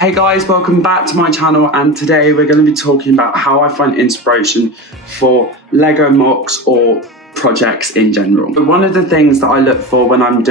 Hey guys, welcome back to my channel, and today we're going to be talking about how I find inspiration for Lego MOOCs or projects in general. One of the things that I look for when I'm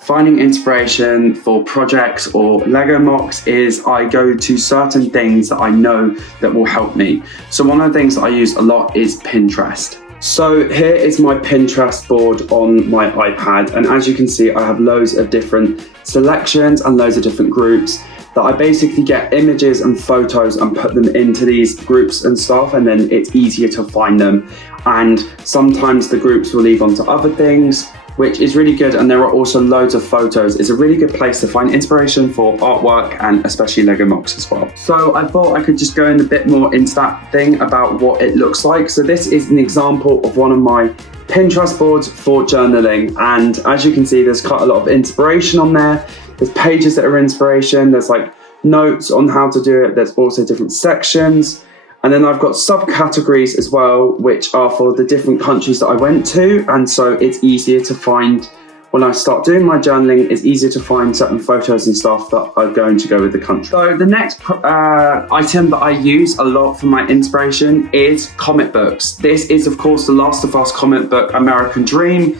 finding inspiration for projects or Lego MOOCs is I go to certain things that I know that will help me. So one of the things that I use a lot is Pinterest. So here is my Pinterest board on my iPad, and as you can see I have loads of different selections and loads of different groups that I basically get images and photos and put them into these groups and stuff, and then it's easier to find them. And sometimes the groups will lead on to other things, which is really good, and there are also loads of photos. It's a really good place to find inspiration for artwork and especially Lego MOOCs as well. So I thought I could just go in a bit more into that thing about what it looks like. So this is an example of one of my Pinterest boards for journaling, and as you can see there's quite a lot of inspiration on there. There's pages that are inspiration, there's like notes on how to do it, there's also different sections. And then I've got subcategories as well, which are for the different countries that I went to. And so it's easier to find, when I start doing my journaling, it's easier to find certain photos and stuff that are going to go with the country. So the next item that I use a lot for my inspiration is comic books. This is of course the Last of Us comic book, American Dream.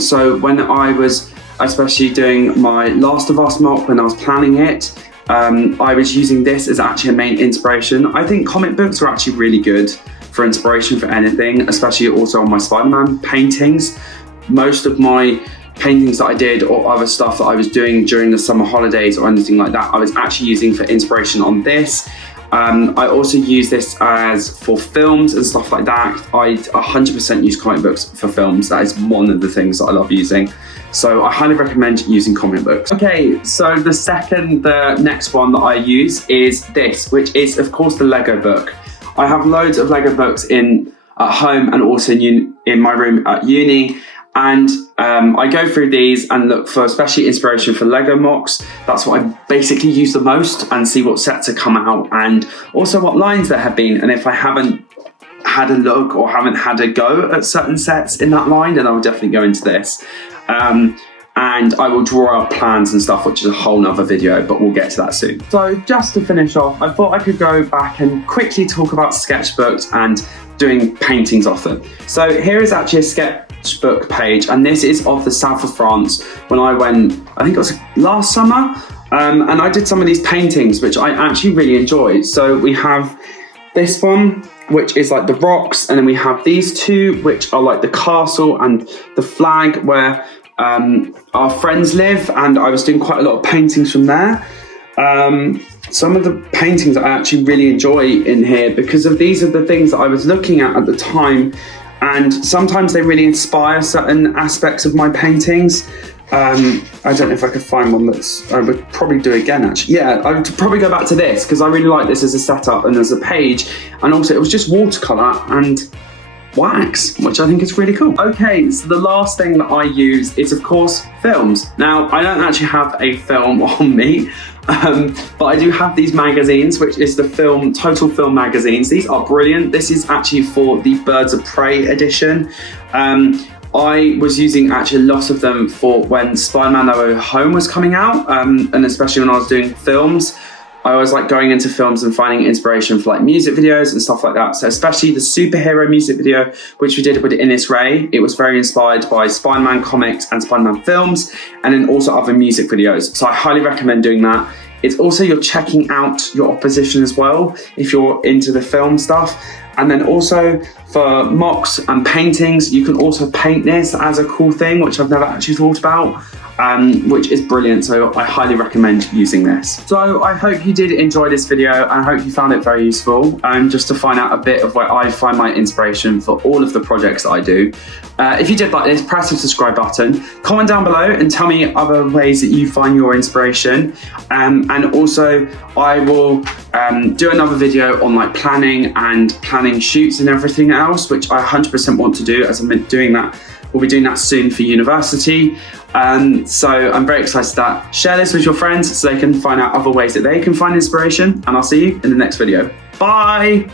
So when I was especially doing my Last of Us MOOC, when I was planning it, I was using this as actually a main inspiration. I think comic books are actually really good for inspiration for anything, especially also on my Spider-Man paintings. Most of my paintings that I did or other stuff that I was doing during the summer holidays or anything like that, I was actually using for inspiration on this. I also use this as for films and stuff like that. I 100% use comic books for films. That is one of the things that I love using. So I highly recommend using comic books. Okay, so the next one that I use is this, which is of course the Lego book. I have loads of Lego books at home and also in my room at uni. And I go through these and look for especially inspiration for Lego MOOCs. That's what I basically use the most, and see what sets have come out and also what lines there have been. And if I haven't had a look or haven't had a go at certain sets in that line, then I will definitely go into this. And I will draw out plans and stuff, which is a whole nother video, but we'll get to that soon. So just to finish off, I thought I could go back and quickly talk about sketchbooks and doing paintings off them. So here is actually a sketchbook page, and this is of the south of France when I went, I think it was last summer, and I did some of these paintings which I actually really enjoyed. So we have this one, which is like the rocks, and then we have these two, which are like the castle and the flag where our friends live, and I was doing quite a lot of paintings from there. Some of the paintings I actually really enjoy in here because of these are the things that I was looking at the time, and sometimes they really inspire certain aspects of my paintings. I don't know if I could find one I would probably do again actually. Yeah, I would probably go back to this because I really like this as a setup and as a page, and also it was just watercolour and wax, which I think is really cool. Okay, so the last thing that I use is of course films. Now I don't actually have a film on me, but I do have these magazines, which is the Total Film magazines. These are brilliant. This is actually for the Birds of Prey edition. I was using actually a lot of them for when Spider-Man No Way Home was coming out, and especially when I was doing films. I was like going into films and finding inspiration for like music videos and stuff like that. So especially the superhero music video, which we did with Innis Ray, it was very inspired by Spider-Man comics and Spider-Man films, and then also other music videos. So I highly recommend doing that. It's also you're checking out your opposition as well, if you're into the film stuff. And then also for MOOCs and paintings, you can also paint this as a cool thing, which I've never actually thought about, which is brilliant. So I highly recommend using this. So I hope you did enjoy this video. I hope you found it very useful, just to find out a bit of where I find my inspiration for all of the projects that I do. If you did like this, press the subscribe button, comment down below and tell me other ways that you find your inspiration. And also I will do another video on like planning shoots and everything else, which I 100% want to do, as I'm doing that. We'll be doing that soon for university. So I'm very excited to that. Share this with your friends so they can find out other ways that they can find inspiration, and I'll see you in the next video. Bye!